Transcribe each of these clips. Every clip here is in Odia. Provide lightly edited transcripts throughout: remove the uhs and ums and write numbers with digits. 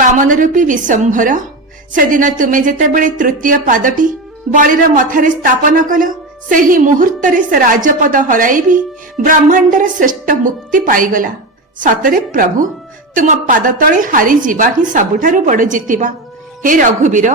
ବାମନ ରୂପୀ ବିଶ୍ୱମ୍ଭର, ସେଦିନ ତୁମେ ଯେତେବେଳେ ତୃତୀୟ ପାଦଟି ବଳିର ମଥାରେ ସ୍ଥାପନ କଲ, ସେହି ମୁହୂର୍ତ୍ତରେ ସେ ରାଜପଦ ହରାଇବି ବ୍ରହ୍ମାଣ୍ଡର ଶ୍ରେଷ୍ଠ ମୁକ୍ତି ପାଇଗଲା। ସତରେ ପ୍ରଭୁ, ତୁମ ପାଦ ତଳେ ହାରିଯିବା ହିଁ ସବୁଠାରୁ ବଡ଼ ଜିତିବା। ହେ ରଘୁବୀର,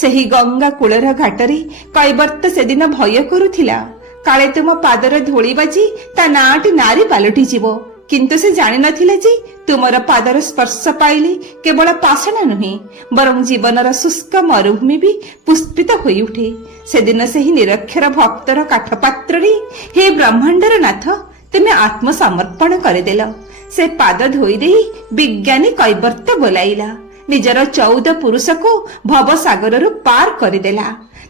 ସେହି ଗଙ୍ଗା କୂଳର ଘାଟରେ କୈବର୍ତ୍ତ ସେଦିନ ଭୟ କରୁଥିଲା, କାଳେ ତୁମ ପାଦର ଧୂଳି ବାଜି ତା ନାଁଟି ନାରୀ ପାଲଟିଯିବ। କିନ୍ତୁ ସେ ଜାଣିନଥିଲେ ଯେ ତୁମର ପାଦର ସ୍ପର୍ଶ ପାଇଲେ କେବଳ ପାଷାଣ ନୁହେଁ, ବରଂ ଜୀବନର ଶୁଷ୍କ ମରୁଭୂମି ବି ପୁଷ୍ପିତ ହୋଇଉଠେ। ସେଦିନ ସେହି ନିରକ୍ଷର ଭକ୍ତର କାଠପାତ୍ରରେ ହେ ବ୍ରହ୍ମାଣ୍ଡର ନାଥ, ତୁମେ ଆତ୍ମସମର୍ପଣ କରିଦେଲ। ସେ ପାଦ ଧୋଇ ଦେଇ ବିଜ୍ଞାନୀ କୈବର୍ତ୍ତ ବୋଲାଇଲା, ନିଜର 14 ପୁରୁଷକୁ ଭବସାଗରରୁ ପାର କରିଦେଲା।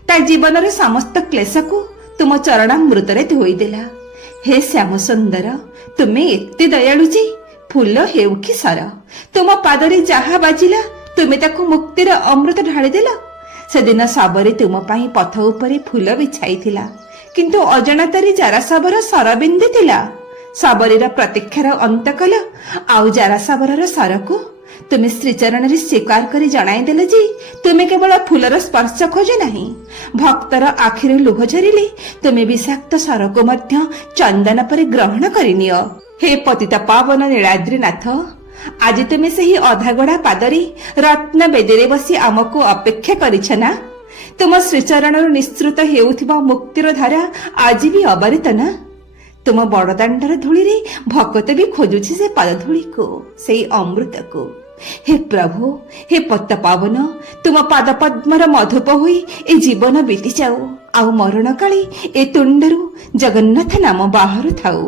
ତା ଜୀବନର ସମସ୍ତ କ୍ଲେଶକୁ ତୁମ ଚରଣାମୃତରେ ଧୋଇଦେଲା। ହେ ଶ୍ୟାମ ସୁନ୍ଦର, ତୁମେ ଏତେ ଦୟାଳୁ ଯେ ଫୁଲ ହେଉ କି ସର, ତୁମ ପାଦରେ ଯାହା ବାଜିଲା ତୁମେ ତାକୁ ମୁକ୍ତିର ଅମୃତ ଢାଳିଦେଲ। ସେଦିନ ଶବରୀ ତୁମ ପାଇଁ ପଥ ଉପରେ ଫୁଲ ବିଛାଇଥିଲା, କିନ୍ତୁ ଅଜାଣତରେ ଜାରାଶବର ସର ବିନ୍ଧିଥିଲା। ଶବରୀର ପ୍ରତୀକ୍ଷାର ଅନ୍ତ କଲ, ଆଉ ଜାରାଶବରର ସରକୁ ତୁମେ ଶ୍ରୀଚରଣରେ ସ୍ୱୀକାର କରି ଜଣାଇଦେଲ ଯେ ତୁମେ କେବଳ ଫୁଲର ସ୍ପର୍ଶ ଖୋଜ ନାହିଁ, ଭକ୍ତର ଆଖିରୁ ଲୁହ ଝରିଲେ ତୁମେ ବିଷାକ୍ତ ସରକୁ ମଧ୍ୟ ଚନ୍ଦନ ପରି ଗ୍ରହଣ କରିନିଅ। ହେ ପତିତ ପାବନ ନୀଳାଦ୍ରିନାଥ, ଆଜି ତୁମେ ସେହି ଅଧାଗଢା ପାଦରେ ରତ୍ନ ବେଦୀରେ ବସି ଆମକୁ ଅପେକ୍ଷା କରିଛ ନା? ତୁମ ଶ୍ରୀଚରଣରୁ ନିଃସୃତ ହେଉଥିବା ମୁକ୍ତିର ଧାରା ଆଜି ବି ଅବାରିତ ନା? ତୁମ ବଡ଼ଦାଣ୍ଡର ଧୂଳିରେ ଭକତ ବି ଖୋଜୁଛି ସେ ପାଦଧୂଳିକୁ, ସେଇ ଅମୃତକୁ। ହେ ପ୍ରଭୁ, ହେ ପତିତ ପାବନ, ତୁମ ପାଦ ପଦ୍ମର ମଧୁପ ହୋଇ ଏ ଜୀବନ ବିତିଯାଉ, ଆଉ ମରଣ କାଳେ ଏ ତୁଣ୍ଡରୁ ଜଗନ୍ନାଥ ନାମ ବାହାରୁ ଥାଉ।